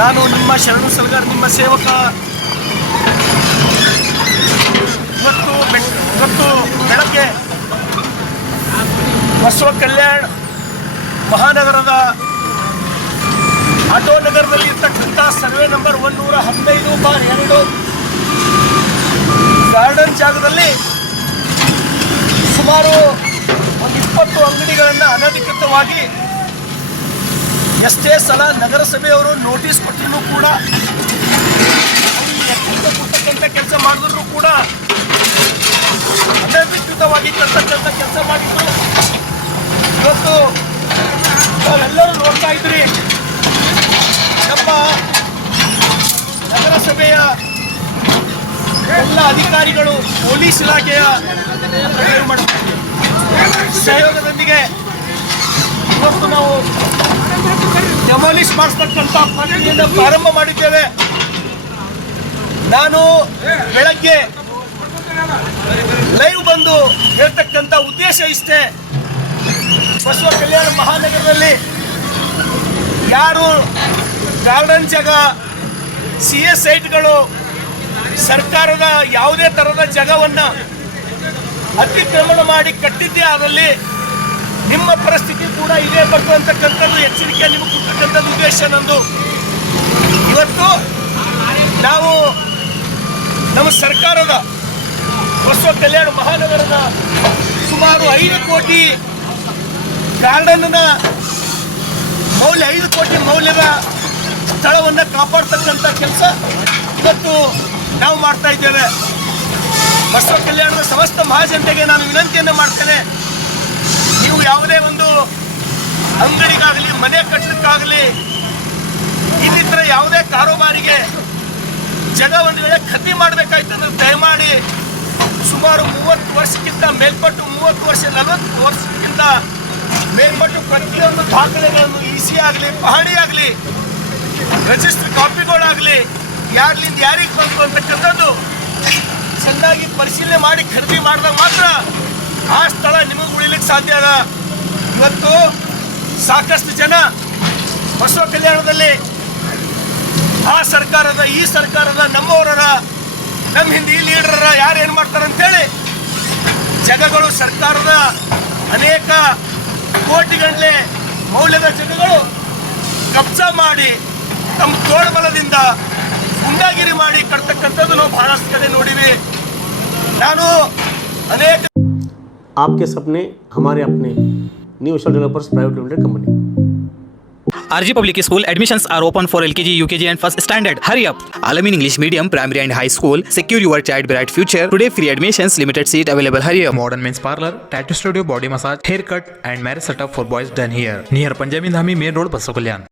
ನಾನು ನಿಮ್ಮ ಶರಣು ಸಲಗರ್ ನಿಮ್ಮ ಸೇವಕ. ಇವತ್ತು ಬೆಳಗ್ಗೆ ಬಸವ ಕಲ್ಯಾಣ ಮಹಾನಗರದ ಆಟೋ ನಗರದಲ್ಲಿ ಇರ್ತಕ್ಕಂಥ ಸರ್ವೆ ನಂಬರ್ 115/2 ಗಾರ್ಡನ್ ಜಾಗದಲ್ಲಿ ಸುಮಾರು 20 ಅಂಗಡಿಗಳನ್ನು ಅನಧಿಕೃತವಾಗಿ ಎಷ್ಟೇ ಸಲ ನಗರಸಭೆಯವರು ನೋಟಿಸ್ ಕೊಟ್ಟರೂ ಕೂಡ ಕೊಡ್ತಕ್ಕಂಥ ಕೆಲಸ ಮಾಡಿದ್ರು ಕೂಡ ಅನಧಿಕೃತವಾಗಿ ಕರ್ತಕ್ಕಂಥ ಕೆಲಸ ಮಾಡಿದ್ರು. ಇವತ್ತು ನಾವೆಲ್ಲರೂ ನೋಡ್ತಾ ಇದ್ರಿ, ನಮ್ಮ ನಗರಸಭೆಯ ಎಲ್ಲ ಅಧಿಕಾರಿಗಳು, ಪೊಲೀಸ್ ಇಲಾಖೆಯ ಸಹಯೋಗದೊಂದಿಗೆ ಇವತ್ತು ನಾವು ಡೆಮಾಲಿಷ್ ಮಾಡಿಸ್ತಕ್ಕಂಥ ಪ್ರಕ್ರಿಯೆಯನ್ನು ಪ್ರಾರಂಭ ಮಾಡಿದ್ದೇವೆ. ನಾನು ಬೆಳಗ್ಗೆ ಲೈವ್ ಬಂದು ಹೇಳ್ತಕ್ಕಂಥ ಉದ್ದೇಶ ಇಷ್ಟೇ, ಬಸವ ಕಲ್ಯಾಣ ಮಹಾನಗರದಲ್ಲಿ ಯಾರು ಗಾರ್ಡನ್ ಜಾಗ, CS ಸೈಟ್ಗಳು, ಸರ್ಕಾರದ ಯಾವುದೇ ಥರದ ಜಾಗವನ್ನು ಅತಿಕ್ರಮಣ ಮಾಡಿ ಕಟ್ಟಿದ್ದೇ ಆದಲ್ಲಿ ನಿಮ್ಮ ಪರಿಸ್ಥಿತಿ ಕೂಡ ಇದೇ ಬರ್ತಕ್ಕಂಥದ್ದು ಎಚ್ಚರಿಕೆ ನಿಮಗೆ ಕೊಡ್ತಕ್ಕಂಥದ್ದು ಉದ್ದೇಶ ನಂದು. ಇವತ್ತು ನಾವು ನಮ್ಮ ಸರ್ಕಾರದ ಬಸವ ಕಲ್ಯಾಣ ಮಹಾನಗರದ ಸುಮಾರು 5 ಕೋಟಿ ಗಾರ್ಡನ್ನ ಮೌಲ್ಯ 5 ಕೋಟಿ ಮೌಲ್ಯದ ಸ್ಥಳವನ್ನು ಕಾಪಾಡ್ತಕ್ಕಂಥ ಕೆಲಸ ಇವತ್ತು ನಾವು ಮಾಡ್ತಾ ಇದ್ದೇವೆ. ಬಸವ ಕಲ್ಯಾಣದ ಸಮಸ್ತ ಮಹಾಜನತೆಗೆ ನಾನು ವಿನಂತಿಯನ್ನು ಮಾಡ್ತೇನೆ, ನೀವು ಯಾವುದೇ ಒಂದು ಅಂಗಡಿಗಾಗಲಿ, ಮನೆ ಕಟ್ಟಲಿಕ್ಕಾಗಲಿ, ಇನ್ನಿತರ ಯಾವುದೇ ಕಾರೋಬಾರಿಗೆ ಜಾಗ ಒಂದು ವೇಳೆ ಖರೀದಿ ಮಾಡಬೇಕಾಯ್ತಂದ್ರೆ ದಯಮಾಡಿ ಸುಮಾರು 30 ವರ್ಷಕ್ಕಿಂತ ಮೇಲ್ಪಟ್ಟು, 30 ವರ್ಷ 40 ವರ್ಷಕ್ಕಿಂತ ಮೇಲ್ಪಟ್ಟು ಪ್ರತಿಯೊಂದು ದಾಖಲೆಗಳನ್ನು EC ಆಗಲಿ, ಪಹಣಿ ಆಗಲಿ, ರಿಜಿಸ್ಟರ್ ಕಾಪಿಗಳಾಗಲಿ ಯಾರ್ಲಿಂದ ಯಾರಿಗೆ ಬಂತು ಅಂತಕ್ಕಂಥದ್ದು ಚೆನ್ನಾಗಿ ಪರಿಶೀಲನೆ ಮಾಡಿ ಖರೀದಿ ಮಾಡಿದಾಗ ಮಾತ್ರ ಆ ಸ್ಥಳ ನಿಮಗೆ ಉಳಿಲಿಕ್ಕೆ ಸಾಧ್ಯ ಅದ. ಇವತ್ತು ಸಾಕಷ್ಟು ಜನ ಬಸವ ಕಲ್ಯಾಣದಲ್ಲಿ ಆ ಸರ್ಕಾರದ, ಈ ಸರ್ಕಾರದ, ನಮ್ಮವರ, ನಮ್ಮ ಹಿಂದೆ ಈ ಲೀಡರ ಯಾರು ಏನು ಮಾಡ್ತಾರೆ ಅಂತೇಳಿ ಜಾಗಗಳು, ಸರ್ಕಾರದ ಅನೇಕ ಕೋಟಿಗಟ್ಟಲೆ ಮೌಲ್ಯದ ಜಾಗಗಳು ಕಬ್ಜಾ ಮಾಡಿ ತಮ್ಮ ತೋಳ್ಬಲದಿಂದ ಗುಂಡಾಗಿರಿ ಮಾಡಿ ಕಟ್ತಕ್ಕಂಥದ್ದು ನಾವು ಬಹಳಷ್ಟು ಕಡೆ ನೋಡಿವಿ. ನಾನು ಅನೇಕ आपके सपने हमारे अपने new Vishal developers private limited company. RG Public School admissions are open for LKG, UKG and first standard. Hurry up! Alamein English Medium, Primary and High School. Secure your child bright future. Today free admissions, limited seat available. Hurry up! Modern men's parlor, tattoo studio, body massage, haircut and marriage setup for boys done here. Near Panjabi Dhami Main Road, Basa Kalyan.